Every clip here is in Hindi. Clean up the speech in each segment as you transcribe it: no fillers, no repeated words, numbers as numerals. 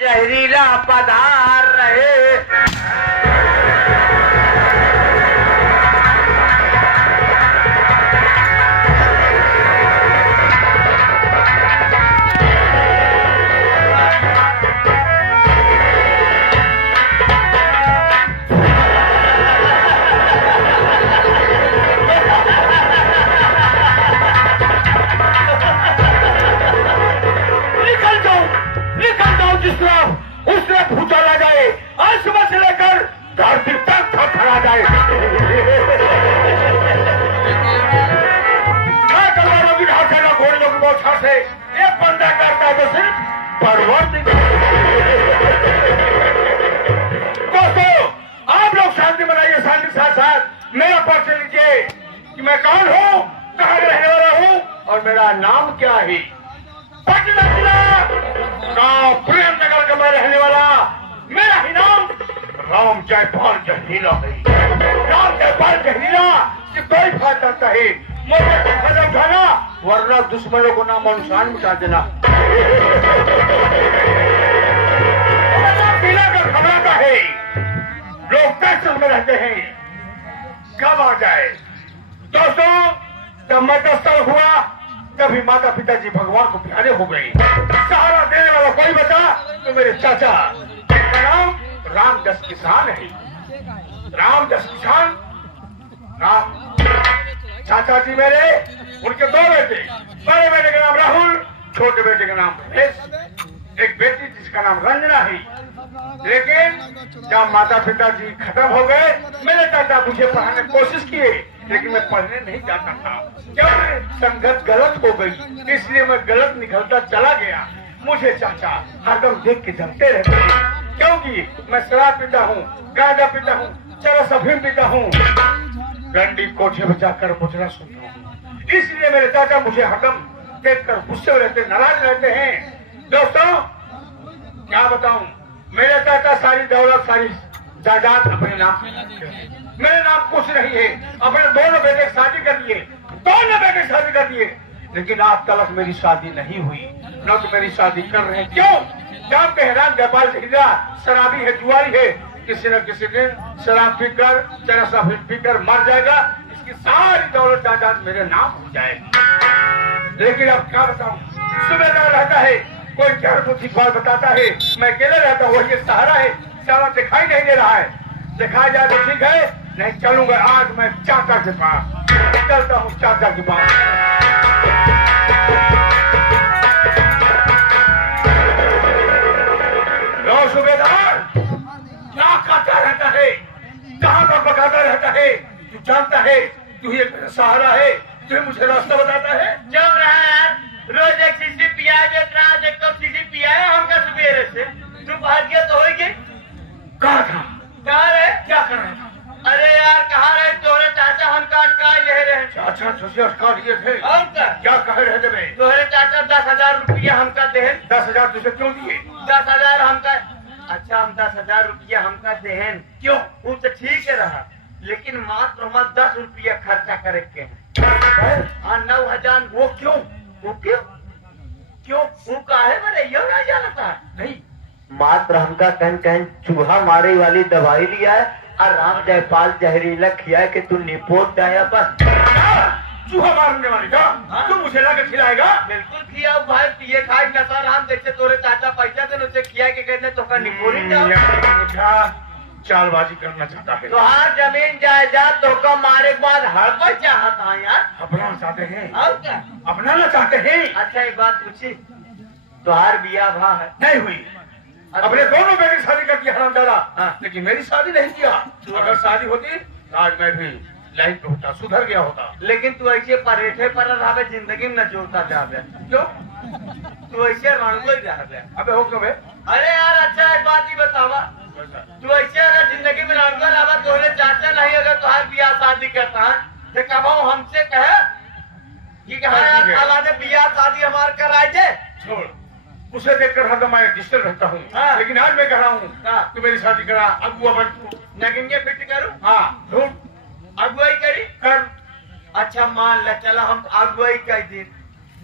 जहरीला पधार रहे। उसने भूचा ला जाए, आज सुबह से लेकर धरती तक थरथरा जाए। मैं तलवारों की धार से, घोड़ियों की बौछार से एक बंदा करता है तो सिर्फ परवर्ती। दोस्तों, आप लोग शांति बनाइए, शांति के साथ साथ मेरा परिचय लीजिए कि मैं कौन हूँ, कहाँ रहने वाला हूँ और मेरा नाम क्या है। पटना जिला गांव प्रेम नगर का मैं रहने वाला, मेरा ही नाम राम जयपाल जहरीला है। राम जयपाल जहरीला कि कोई फायदा है, मुझे तो फायदा उठाना वरना दुश्मनों को नाम अनुसार मिटा देना। पीला का घबराता है, लोग टेंशन में रहते हैं कब आ जाए। दोस्तों, जब मैं 10 साल हुआ तभी माता पिताजी भगवान को प्यारे हो गए। सहारा देने वाला कोई बता तो मेरे चाचा का नाम रामदास किसान है। रामदास किसान, राम चाचा जी मेरे, उनके 2 बेटे, बड़े बेटे का नाम राहुल, छोटे बेटे का नाम महेश, एक बेटी जिसका नाम रंजना है। लेकिन जब माता पिताजी खत्म हो गए, मेरे चाचा मुझे पढ़ाने की कोशिश किए लेकिन मैं पढ़ने नहीं जाता था। क्यों? संगत गलत हो गई, इसलिए मैं गलत निकलता चला गया। मुझे चाचा हरदम देख के जमते रहते हैं क्योंकि मैं शराब पीता हूँ, गांजा पीता हूँ, चरस अफीम पीता हूँ, डंडी कोठे में जाकर मुजरा सुनता हूँ। इसलिए मेरे चाचा मुझे हरदम देख कर गुस्से रहते, नाराज रहते हैं। दोस्तों, क्या बताऊं, मेरे चाचा सारी दौलत, सारी जायदाद अपने नाम मेरे नाम कुछ नहीं है। अपने दोनों बेटे की शादी कर दिए, दोनों बेटे की शादी कर दिए, लेकिन आज तक मेरी शादी नहीं हुई, न तो मेरी शादी कर रहे हैं। क्यों? जानते हैं राम जयपाल जहरीला शराबी है, जुआरी है, किसी न किसी दिन शराब पीकर, चरस अफीम पीकर मर जाएगा, इसकी सारी दौलत जायदाद मेरे नाम हो जाएगी। लेकिन अब क्या बताऊं, सुबेदार रहता है, कोई चार को ठीक बात बताता है, मैं अकेले रहता हूँ, वही सहारा है, सारा दिखाई नहीं दे रहा है। दिखाई जाए तो ठीक है, नहीं चलूंगा आज मैं चाचा के पास, चलता हूँ चाचा के पास। लो सुबेदार, क्या खाता रहता है, कहाँ पर पकाता रहता है, तू जानता है, तू ही एक मेरा सहारा है, तू मुझे रास्ता बताता है। चल रहा है, रोज एक शीशी पिया देता, एक कप शीशी पिया है हमका सुबेरे से। तू भाग गया तो हो गई। कहाँ था? कहाँ रहे? क्या कर रहा था? अरे यार कहाँ रहे, तोहरे चाचा हमका अटकाए ले रहे। चाचा तुझे अटका लिए थे? और क्या कह रहे थे? मैं तोहरे चाचा 10,000 रुपया हमका देहन। 10,000 तुझे क्यों दिए? 10,000 हमका। अच्छा, हम 10,000 रुपया हमका देहन क्यों? वो तो ठीक है रहा, लेकिन मात्र हमारा 10 रुपया खर्चा करे के है। हाँ, 9,000। वो क्यों? वो क्यों? क्यों वो का है मेरे ये ना जानता नहीं, मात्र हमका कहीं चूहा मारे वाली दवाई लिया है और राम जयपाल जहरीला खिया कि तू निपोट आया बस। चूहा मारने वाली का तू मुझे लाकर खिलाएगा? बिल्कुल खिया भाई, पिए खाए नशा राम जैसे तोरे चाचा पैसा दे उसे खिया के कहने तो का निपोरी जाओ। चालबाजी करना चाहता है। तो हर जमीन जायदाद तो का मारे के बाद हड़पड़ चाहता है यार। अपनाना चाहते हैं? और क्या अपनाना चाहते हैं? अच्छा एक बात पूछी, तोहार बिया भा है? नहीं हुई। अपने दोनों बेटे की शादी कर दिया हरामजादा, लेकिन मेरी शादी नहीं किया। अगर शादी होती तो आज मैं भी लाइन पे होता, सुधर गया होता। लेकिन तू ऐसे परेठे पर रहा जिंदगी में न जोड़ता जावे। क्यों? तू ऐसे रणगो ही रहा। अबे हो क्यों? अरे यार अच्छा एक बात ही बतावा, तू ऐसे अगर जिंदगी में रणगो रहा तोहरे चाचा नहीं अगर तुहार बियाह शादी करता है तो कब हमसे कहे कि हाँ ने बियाह शादी हमारे कराए थे। छोड़, उसे देखकर हरदम मैं डिस्टर्ब रहता हूँ। हाँ। लेकिन आज मैं कह रहा हूँ तू मेरी शादी करा, अगुआ बन तू। नगिंगे फिट करूँ? हाँ, ढूंढ अगुवाई करी कर। अच्छा मान ल, चला हम अगुवाई कर दी,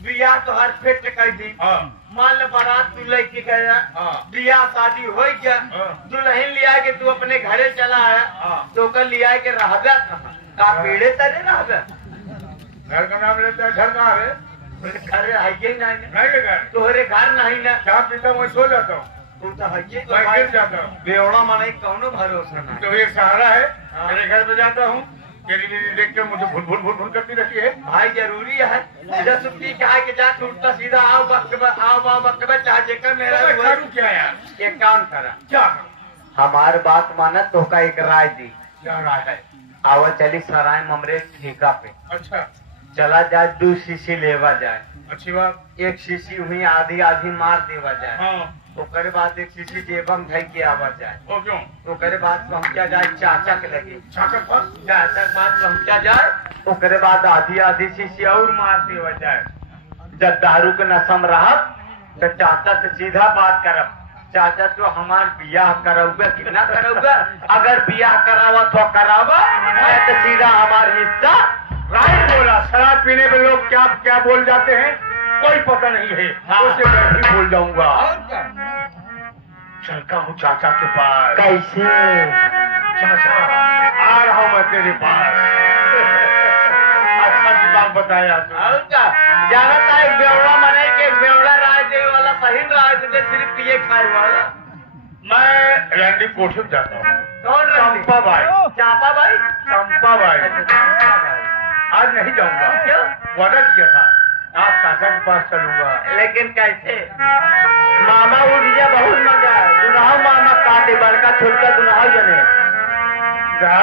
बियाह तो हर फेट कर दी। हाँ मान ले बारात तू लेके गया, हाँ बियाह शादी हो गया, हाँ। दुल्हन लिया के तू अपने घरे चला आया, हाँ। तो कर लिया के रहबे कहाँ? का पेड़े तरे रहबे? घर का नाम लेता है, घर कहाँ है? घर है ही नहीं ना, नहीं है घर। तोहरे घर नहीं ना, जहाँ पीता हूँ वहीं सो जाता हूँ, तू तो है ही तो मैं भाई गिर जाता हूँ। बेवड़ा माने कौनो भरोसा नहीं। तो एक सहारा है, हाँ। मेरे घर पे जाता हूँ, तेरी दीदी देख के मुझे भुन भुन भुन भुन करती रहती है। भाई जरूरी है, सीधा सुप्ती कहा के जा उल्टा सीधा आओ वक्त में आओ वक्त में चाहे जेकर मेरा तो मैं हुआ। करूँ क्या यार? एक काम करा, क्या हमार बात माना तो का एक राय दी। क्या रहा है? आवा चली सराय ममरे ठेका पे, अच्छा चला जाए 2 शीशी लेवा जाए, अच्छी बात। 1 शीशी हुई आधी आधी मार देवा जाए, हाँ ओकरे बाद 1 शीशी जेबम धई के आवा जाए, वो क्यों? ओकरे बाद पहुंचा जाए चाचा के लगे, छाकर पर चाचा के बाद पहुंचा जाए, ओकरे बाद आधी आधी शीशी और मार देवा जाए। जब दारू के नशम रहब तो चाचा से सीधा बात करब, चाचा तो हमार बियाह कराऊगा कि ना कराऊगा, अगर बियाह करावा तो करावा, नहीं तो सीधा हमार हिस्सा। राइट बोला। शराब पीने में लोग क्या क्या बोल जाते हैं कोई पता नहीं है। हाँ। उससे मैं भी बोल जाऊंगा। और क्या? चलता हूँ चाचा के पास। कैसे? चाचा आ रहा हूँ मैं तेरे पास। अच्छा किताब बताया तू। और क्या? जानता है बेवड़ा मने के बेवड़ा राय दे वाला सही राय दे सिर्फ पिए खाए वाला। मैं रैंडी कोठे में जाता हूँ। कौन रही? चंपा भाई। चापा भाई? चंपा भाई। चापा भाई। आज नहीं जाऊंगा। क्यों? वादा किया था आज चाचा के पास चलूंगा। लेकिन कैसे? मामा उठ गया, बहुत मजा है। दुनाव मामा काटे बड़का छोटका दुनाव जने। जा